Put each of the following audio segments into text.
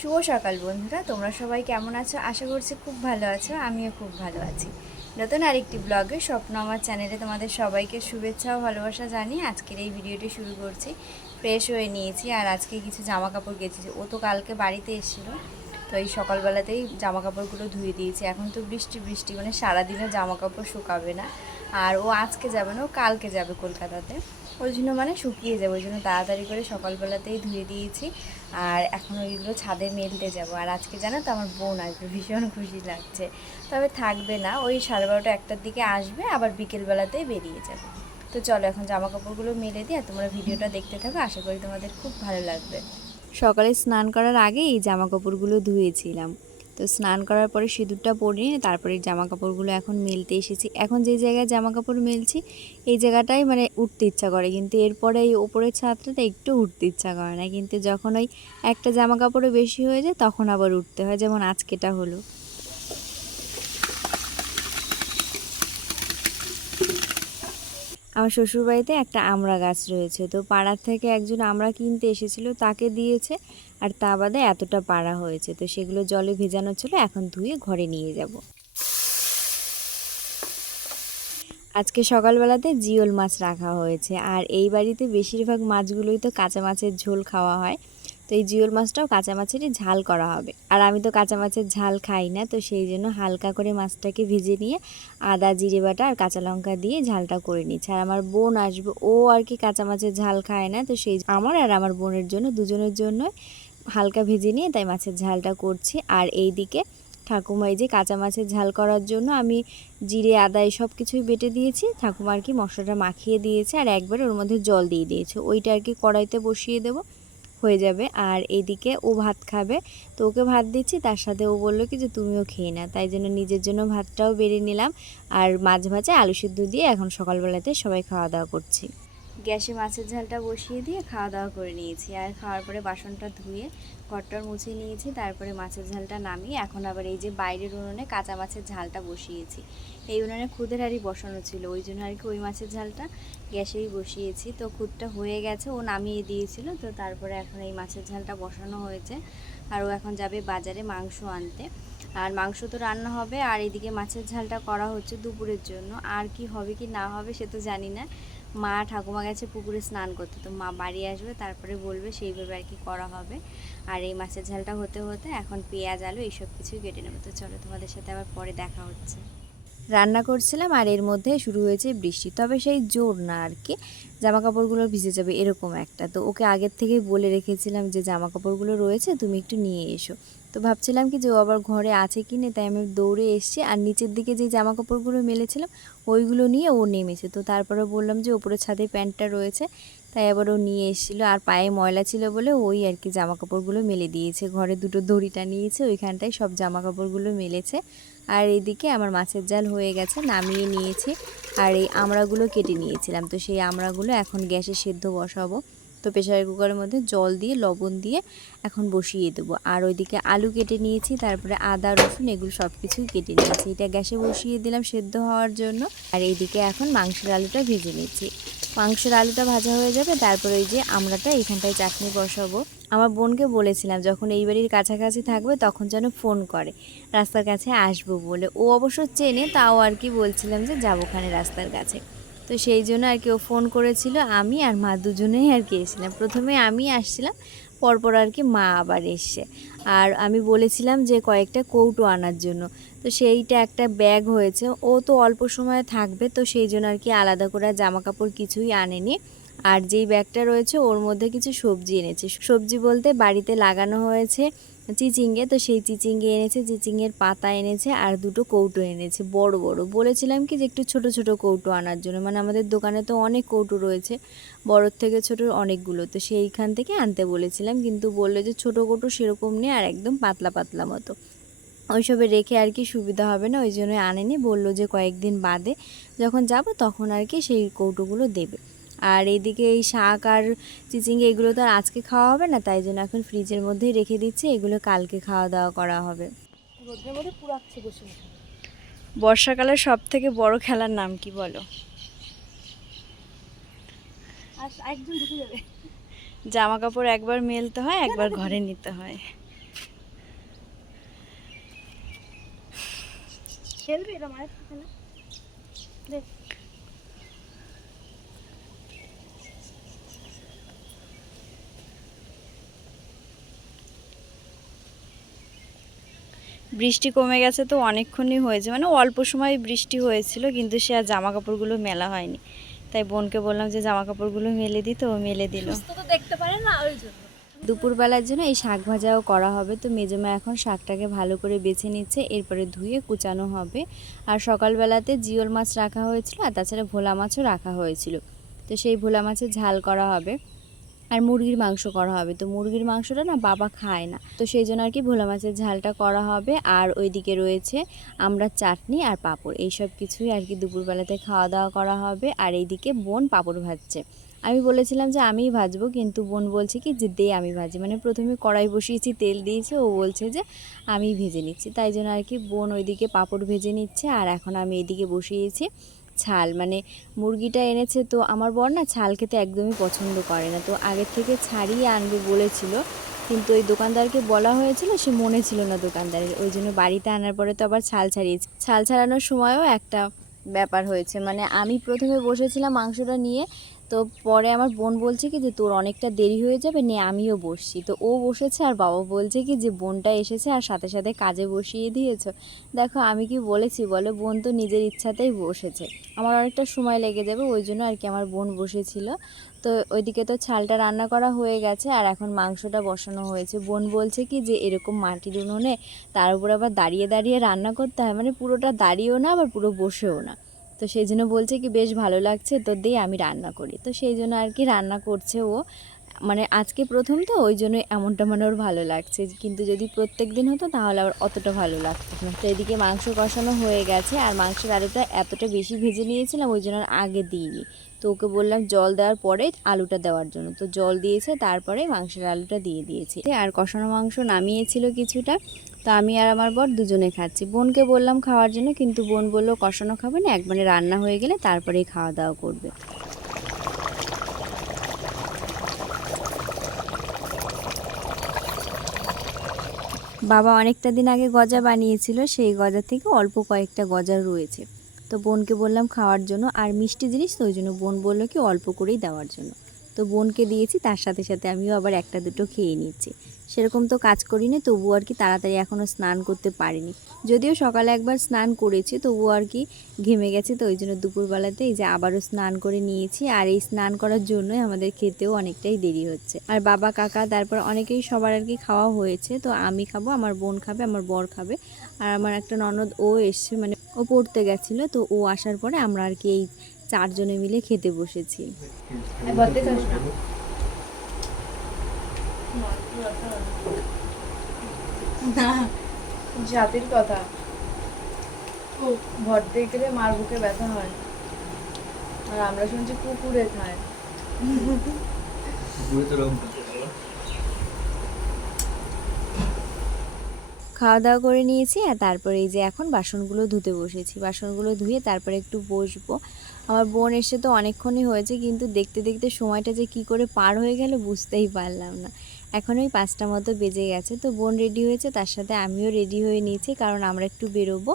শুভ সকাল বন্ধুরা, তোমরা সবাই কেমন আছো? আশা করছি খুব ভালো আছো, আমিও খুব ভালো আছি। নতুন আরেকটি ব্লগে স্বপ্ন আমার চ্যানেলে তোমাদের সবাইকে শুভেচ্ছা ও ভালোবাসা জানিয়ে আজকের এই ভিডিওটি শুরু করছি। ফ্রেশ হয়ে নিয়েছি আর আজকে কিছু জামা কাপড় গেছি ও তো কালকে বাড়িতে এসেছিল, তো এই সকালবেলাতেই জামা কাপড়গুলো ধুয়ে দিয়েছি। এখন তো বৃষ্টি বৃষ্টি মানে সারাদিনও জামা কাপড় শুকাবে না। আর ও আজকে যাবে না, ও কালকে যাবে কলকাতাতে। ওই জন্য মানে শুকিয়ে যাবে, ওই জন্য তাড়াতাড়ি করে সকালবেলাতেই ধুয়ে দিয়েছি। আর এখন ওইগুলো ছাদে মেলতে যাব। আর আজকে জানো তো আমার বোন আসবে, ভীষণ খুশি লাগছে। তবে থাকবে না, ওই সাড়ে বারোটা একটার দিকে আসবে, আবার বিকেলবেলাতেই বেরিয়ে যাবে। তো চলো এখন জামা কাপড়গুলো মেলে আর তোমরা ভিডিওটা দেখতে থাকো, আশা করি তোমাদের খুব ভালো লাগবে। সকালে স্নান করার আগে এই জামা কাপড়গুলো ধুয়েছিলাম। তো স্নান করার পরে সিঁদুরটা পরে নিয়ে তারপরে জামা কাপড়গুলো এখন মেলতে এসেছি। এখন যে জায়গায় জামা কাপড় মেলছি, এই জায়গাটাই মানে উঠতে ইচ্ছা করে। কিন্তু এরপরে এই ওপরের ছাদটাতে একটু উঠতে ইচ্ছা করে না। কিন্তু যখন ওই একটা জামা কাপড়ও বেশি হয়ে যায়, তখন আবার উঠতে হয়। যেমন আজকেটা হলো। আমার শ্বশুরবাড়িতে একটা আমড়া গাছ রয়েছে। তো পাড়ার থেকে একজন আমরা কিনতে এসেছিল, তাকে দিয়েছে আর তা বাদে এতটা পাড়া হয়েছে। তো সেগুলো জলে ভেজানো ছিল, এখন ধুয়ে ঘরে নিয়ে যাব। আজকে সকালবেলাতে জিওল মাছ রাখা হয়েছে। আর এই বাড়িতে বেশিরভাগ মাছগুলোই তো কাঁচা মাছের ঝোল খাওয়া হয়। তো এই জিওল মাছটাও কাঁচা মাছেরই ঝাল করা হবে। আর আমি তো কাঁচা মাছের ঝাল খাই না, তো সেই জন্য হালকা করে মাছটাকে ভেজে নিয়ে আদা, জিরে বাটা আর কাঁচা লঙ্কা দিয়ে ঝালটা করে নিচ্ছি। আর আমার বোন আসবে, ও আর কি কাঁচা মাছের ঝাল খায় না, তো সেই আমার আর আমার বোনের জন্য, দুজনের জন্য হালকা ভেজে নিয়ে তাই মাছের ঝালটা করছি। আর এই দিকে ঠাকুমা এই যে কাঁচা মাছের ঝাল করার জন্য আমি জিরে, আদা সব কিছুই বেটে দিয়েছি। ঠাকুমা আর কি মশলাটা মাখিয়ে দিয়েছে আর একবার ওর মধ্যে জল দিয়ে দিয়েছে। ওইটা আর কি কড়াইতে বসিয়ে দেবো। হয়ে যাবে। আর এদিকে ও ভাত খাবে। তো ওকে ভাত দিচ্ছি, তার সাথে ও বলল কি যে, তুমিও খেয়ে না তাই জন্য নিজের জন্য ভাতটাও বেড়ে নিলাম। আর মাছ ভাজা আলু সিদ্ধ দিয়ে এখন সকালবেলাতে সবাই খাওয়া দাওয়া করছি। গ্যাসে মাছের ঝালটা বসিয়ে দিয়ে খাওয়া দাওয়া করে নিয়েছি। আর খাওয়ার পরে বাসনটা ধুয়ে ঘরটার মুছে নিয়েছি। তারপরে মাছের ঝালটা নামিয়ে এখন আবার এই যে বাইরের উনুনে কাঁচা মাছের ঝালটা বসিয়েছি। এই উনুনে খুদের হাঁড়ি বসানো ছিল। ওই জন্য আর কি ওই মাছের ঝালটা গ্যাসেই বসিয়েছি। তো খুদটা হয়ে গেছে। ও নামিয়ে দিয়েছিল। তো তারপরে এখন এই মাছের ঝালটা বসানো হয়েছে। আর ও এখন যাবে বাজারে মাংস আনতে। আর মাংস তো রান্না হবে। আর এদিকে মাছের ঝালটা করা হচ্ছে দুপুরের জন্য। আর কি হবে কি না হবে সে তো জানি না। মা ঠাকুমা গেছে পুকুরে স্নান করতে, তো মা বাড়ি আসবে, তারপরে বলবে সেইভাবে আর কি করা হবে। আর এই মাছের ঝালটা হতে হতে এখন পেঁয়াজ, আলু, এইসব কিছুই কেটে নেব। তো চলো তোমাদের সাথে আবার পরে দেখা হচ্ছে। রান্না করছিলাম আর এর মধ্যে শুরু হয়েছে বৃষ্টি। তবে সেই জোর না আর কি জামা কাপড়গুলো ভিজে যাবে এরকম একটা। তো ওকে আগের থেকেই বলে রেখেছিলাম যে জামা কাপড়গুলো রয়েছে, তুমি একটু নিয়ে এসো। তো ভাবছিলাম কি যে, ও আবার ঘরে আছে কি না তাই আমি দৌড়ে এসছি। আর নিচের দিকে যে জামা কাপড়গুলো মেলেছিলাম, ওইগুলো নিয়ে ও নেমেছে। তো তারপরে বললাম যে ওপরে ছাদে প্যান্টটা রয়েছে। তাই আবার ও নিয়ে এসেছিল। আর পায়ে ময়লা ছিল বলে ওই আর কি জামা কাপড়গুলো মেলে দিয়েছে। ঘরে দুটো দড়িটা নিয়েছে, ওইখানটায় সব জামা কাপড়গুলো মেলেছে। আর এইদিকে আমার মাছের জাল হয়ে গেছে, নামিয়ে নিয়েছি। আর এই আমড়াগুলো কেটে নিয়েছিলাম। তো সেই আমড়াগুলো এখন গ্যাসে সেদ্ধ বসাবো। তো প্রেশার কুকারের মধ্যে জল দিয়ে, লবণ দিয়ে এখন বসিয়ে দেবো। আর ওইদিকে আলু কেটে নিয়েছি, তারপরে আদা, রসুন, এগুলো সব কিছুই কেটে নিয়েছি। এটা গ্যাসে বসিয়ে দিলাম সেদ্ধ হওয়ার জন্য। আর এইদিকে এখন মাংসের আলুটা ভেজে নিচ্ছি। মাংসের আলুটা ভাজা হয়ে যাবে, তারপরে ওই যে আমড়াটা, এইখানটায় চাটনি বসাবো। আমার বোনকে বলেছিলাম, যখন এই বাড়ির কাছাকাছি থাকবে তখন যেন ফোন করে, রাস্তার কাছে আসব বলে। ও অবশ্য চেনে, তাও আর কি বলছিলাম যে যাব ওখানে রাস্তার কাছে। তো সেই জন্য আর কি ও ফোন করেছিল, আমি আর মা দুজনেই আর কি এসেছিলাম। প্রথমে আমি আসছিলাম, পরপর আর কি মা আবার এসছে। আর আমি বলেছিলাম যে কয়েকটা কৌটো আনার জন্য। তো সেইটা একটা ব্যাগ হয়েছে। ও তো অল্প সময় থাকবে, তো সেই জন্য আর কি আলাদা করে জামা কাপড় কিছুই আনেনি। আর যেই ব্যাগটা রয়েছে, ওর মধ্যে কিছু সবজি এনেছে। সবজি বলতে বাড়িতে লাগানো হয়েছে। চিচিঙ্গে তো সেই চিচিঙ্গে এনেছে চিচিঙ্গের পাতা এনেছে আর দুটো কৌটো এনেছে, বড় বড়। বলেছিলাম কি যে একটু ছোট ছোট কৌটো আনার জন্য মানে আমাদের দোকানে তো অনেক কৌটো রয়েছে, বড়োর থেকে ছোট অনেকগুলো, তো সেইখান থেকে আনতে বলেছিলাম, কিন্তু বলল যে ছোট কৌটো সেরকম নেই আর একদম পাতলা পাতলা মতো। ওইসবে রেখে আর কি সুবিধা হবে না, ওই জন্য আনেনি, বলল যে কয়েকদিন বাদে যখন যাব তখন আর কি সেই কৌটোগুলো দেবে। আর এদিকে এই শাক আর চিচিঙ্গে এগুলো তো আর আজকে খাওয়া হবে না তাই জন্য এখন ফ্রিজের মধ্যেই রেখে দিচ্ছে এগুলো কালকে খাওয়া দাওয়া করা হবে। বর্ষাকালের সব থেকে বড় খেলার নাম কি বলো? জামা কাপড় একবার মেলতে হয় একবার ঘরে নিতে হয়। খেলবে এটা মায়ের খেলা? বৃষ্টি কমে গেছে তো অনেকক্ষণই হয়েছে। মানে অল্প সময় বৃষ্টি হয়েছিল কিন্তু সে আর জামা কাপড়গুলো মেলা হয়নি। তাই বোনকে বললাম যে জামা কাপড়গুলো মেলে দিতে ও মেলে দিল। দেখতে পারে না ওই জন্য। দুপুরবেলার জন্য এই শাক ভাজাও করা হবে তো মেজমা এখন শাকটাকে ভালো করে বেছে নিচ্ছে এরপরে ধুয়ে কুচানো হবে। আর সকালবেলাতে জিওল মাছ রাখা হয়েছিল আর তাছাড়া ভোলা মাছও রাখা হয়েছিল। তো সেই ভোলা মাছের ঝাল করা হবে। আর মুরগির মাংস করা হবে। তো মুরগির মাংসটা না বাবা খায় না। তো সেই জন্য আর কি ভোলা মাছের ঝালটা করা হবে। আর ওইদিকে রয়েছে আমরা চাটনি আর পাঁপড়। এইসব কিছুই আর কি দুপুরবেলাতে খাওয়া দাওয়া করা হবে। আর এইদিকে বোন পাঁপড় ভাজছে। আমি বলেছিলাম যে আমিই ভাজবো, কিন্তু বোন বলছে কি যে দে আমি ভাজি। মানে প্রথমে কড়াই বসিয়েছি, তেল দিয়েছে। ও বলছে যে আমি ভেজে নিচ্ছি। তাই জন্য আর কি বোন ওইদিকে পাঁপড় ভেজে নিচ্ছে। আর এখন আমি এইদিকে বসিয়েছি। ছাল। মানে মুরগিটা এনেছে তো আমার বর না ছাল খেতে একদমই পছন্দ করে না। তো আগের থেকে ছাড়িয়ে আনবে বলেছিল। কিন্তু ওই দোকানদারকে বলা হয়েছিল, সে মনে ছিল না দোকানদারের। ওই জন্য বাড়িতে আনার পরে তো আবার ছাল ছাড়িয়েছে। ছাল ছাড়ানোর সময়ও একটা ব্যাপার হয়েছে। মানে আমি প্রথমে বসেছিলাম মাংসটা নিয়ে তো পরে আমার বোন বলছে কি যে, তোর অনেকটা দেরি হয়ে যাবে, নে আমিও বসছি। তো ও বসেছে আর বাবা বলছে কি যে, বোনটা এসেছে আর সাথে সাথে কাজে বসিয়ে দিয়েছ। দেখো আমি কি বলেছি বলো, বোন তো নিজের ইচ্ছাতেই বসেছে। আমার অনেকটা সময় লেগে যাবে, ওই জন্য আর কি আমার বোন বসেছিল। তো ওইদিকে তো ছালটা রান্না করা হয়ে গেছে আর এখন মাংসটা বসানো হয়েছে। বোন বলছে কি যে, এরকম মাটির উনুনে তার উপর আবার দাঁড়িয়ে দাঁড়িয়ে রান্না করতে হয়। মানে পুরোটা দাঁড়িয়েও না, আবার পুরো বসেও না। তো সেই জন্য বলছে কি, বেশ ভালো লাগছে তো দিয়ে, আমি রান্না করি। তো সেই জন্য আর কি রান্না করছে ও। মানে আজকে প্রথম তো, ওই জন্য এমনটা মানে ওর ভালো লাগছে। কিন্তু যদি প্রত্যেক দিন হতো, তাহলে আবার অতটা ভালো লাগতো না। তো এদিকে মাংস কষানো হয়ে গেছে, আর মাংসের আলুটা এতটা বেশি ভেজে নিয়েছিলাম, ওই জন্য আর আগে দিইনি। তো ওকে বললাম, জল দেওয়ার পরে আলুটা দেওয়ার জন্য। তো জল দিয়েছে, তারপরে মাংসের আলুটা দিয়ে দিয়েছি। আর কষানো মাংস নামিয়েছিল কিছুটা। তো আমি আর আমার বর দুজনে খাচ্ছি। বোনকে বললাম খাওয়ার জন্য, কিন্তু বোন বলল, কষানো খাবে না, একবারে রান্না হয়ে গেলে তারপরেই খাওয়া দাওয়া করবে। বাবা অনেকটা দিন আগে গজা বানিয়েছিল, সেই গজা থেকে অল্প কয়েকটা গজা রয়েছে। তো বোনকে বললাম খাওয়ার জন্য, আর মিষ্টি জিনিস, তো ওই জন্য বোন বলল কি অল্প করেই দেওয়ার জন্য। তো বোনকে দিয়েছি, তার সাথে সাথে আমিও আবার একটা দুটো খেয়ে নিচ্ছি। সেরকম তো কাজ করিনি তবুও আর কি তাড়াতাড়ি এখনও স্নান করতে পারিনি। যদিও সকালে একবার স্নান করেছি তবুও আর কি ঘেমে গেছে, তো ওই জন্য দুপুরবেলাতে এই যে আবারও স্নান করে নিয়েছি। আর এই স্নান করার জন্যই আমাদের খেতেও অনেকটাই দেরি হচ্ছে। আর বাবা, কাকা, তারপর অনেকেই সবার আর কি খাওয়া হয়েছে, তো আমি খাব, আমার বোন খাবে, আমার বর খাবে। আর আমার একটা ননদ, ও এসছে মানে ও পড়তে গেছিল, তো ও আসার পরে আমরা আর কি এই চারজনে মিলে খেতে বসেছি। না জাতির কথা। ভরতে গেলে মার বুকে ব্যথা হয়। আর আমরা শুনছি কুকুরে খায়। খাওয়া দাওয়া করে নিয়েছি আর তারপরে এই যে এখন বাসনগুলো ধুতে বসেছি। বাসনগুলো ধুয়ে তারপরে একটু বসবো। আমার বোন এসে তো অনেকক্ষণই হয়েছে কিন্তু দেখতে দেখতে সময়টা যে কি করে পার হয়ে গেল বুঝতেই পারলাম না। এখন ওই পাঁচটা মতো বেজে গেছে। তো বোন রেডি হয়েছে, তার সাথে আমিও রেডি হয়ে নিয়েছি, কারণ আমরা একটু বেরোবো।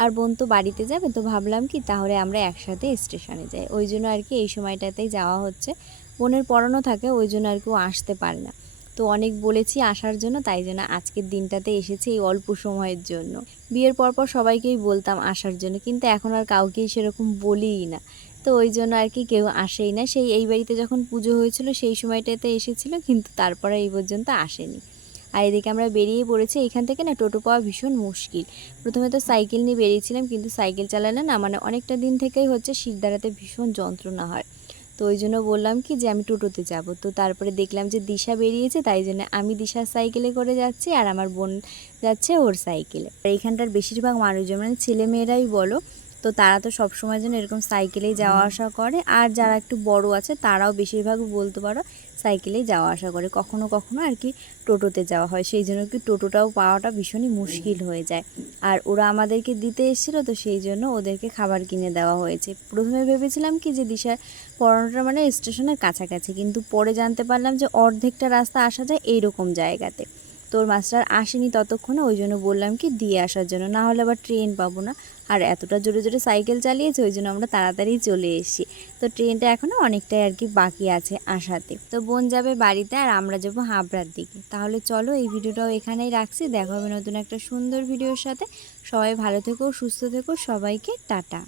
আর বোন তো বাড়িতে যাবে, তো ভাবলাম কি তাহলে আমরা একসাথে স্টেশনে যাই। ওই জন্য আর কি এই সময়টাতেই যাওয়া হচ্ছে। বোনের পড়ানো থাকে, ওই জন্য আর কি ও আসতে পারে না। তো অনেক বলেছি আসার জন্য, তাই জন্য আজকের দিনটাতে এসেছে এই অল্প সময়ের জন্য। বিয়ের পর পর সবাইকেই বলতাম আসার জন্য, কিন্তু এখন আর কাউকেই সেরকম বলিই না। তো ওই জন্য আর কি কেউ আসেই না। সেই এই বাড়িতে যখন পুজো হয়েছিল সেই সময়টাতে এসেছিল, কিন্তু তারপরে এই পর্যন্ত আসেনি। আর এদিকে আমরা বেরিয়ে পড়েছি, এখান থেকে না টোটো পাওয়া ভীষণ মুশকিল। প্রথমে তো সাইকেল নিয়ে বেরিয়েছিলাম, কিন্তু সাইকেল চালালে না মানে অনেকটা দিন থেকেই হচ্ছে শিরদাঁড়াতে ভীষণ যন্ত্রণা হয়। তো ওই জন্য বললাম কি যে আমি টোটোতে যাব। তো তারপরে দেখলাম যে দিশা বেরিয়েছে, তাই জন্য আমি দিশার সাইকেলে করে যাচ্ছি আর আমার বোন যাচ্ছে ওর সাইকেলে। আর এইখানটার বেশিরভাগ মানুষজন মানে ছেলেমেয়েরাই বলো তো তারা তো সবসময় যেন এরকম সাইকেলেই যাওয়া আসা করে। আর যারা একটু বড় আছে তারাও বেশিরভাগ বলতে পারো সাইকেলেই যাওয়া আসা করে। কখনো কখনো আর কি টোটোতে যাওয়া হয়। সেই জন্য কি টোটোটাও পাওয়াটা ভীষণই মুশকিল হয়ে যায়। আর ওরা আমাদেরকে দিতে এসেছিল তো সেই জন্য ওদেরকে খাবার কিনে দেওয়া হয়েছে। প্রথমে ভেবেছিলাম কি যে দিশার পড়ানোটা মানে স্টেশনের কাছাকাছি কিন্তু পরে জানতে পারলাম যে অর্ধেকটা রাস্তা আসা যায় এইরকম জায়গাতে। তোর মাস্টার আসেনি ততক্ষণে, ওই জন্য বললাম কি দিয়ে আসার জন্য, না হলে আবার ট্রেন পাবো না। আর এতটা জোরে জোরে সাইকেল চালিয়েছে, ওই জন্য আমরা তাড়াতাড়ি চলে এসেছি। তো ট্রেনটা এখনও অনেকটাই আর কি বাকি আছে আসাতে। তো বোন যাবে বাড়িতে আর আমরা যাব হাবড়ার দিকে। তাহলে চলো এই ভিডিওটাও এখানেই রাখছি। দেখা হবে নতুন একটা সুন্দর ভিডিওর সাথে। সবাই ভালো থেকো, সুস্থ থেকো, সবাইকে টাটা।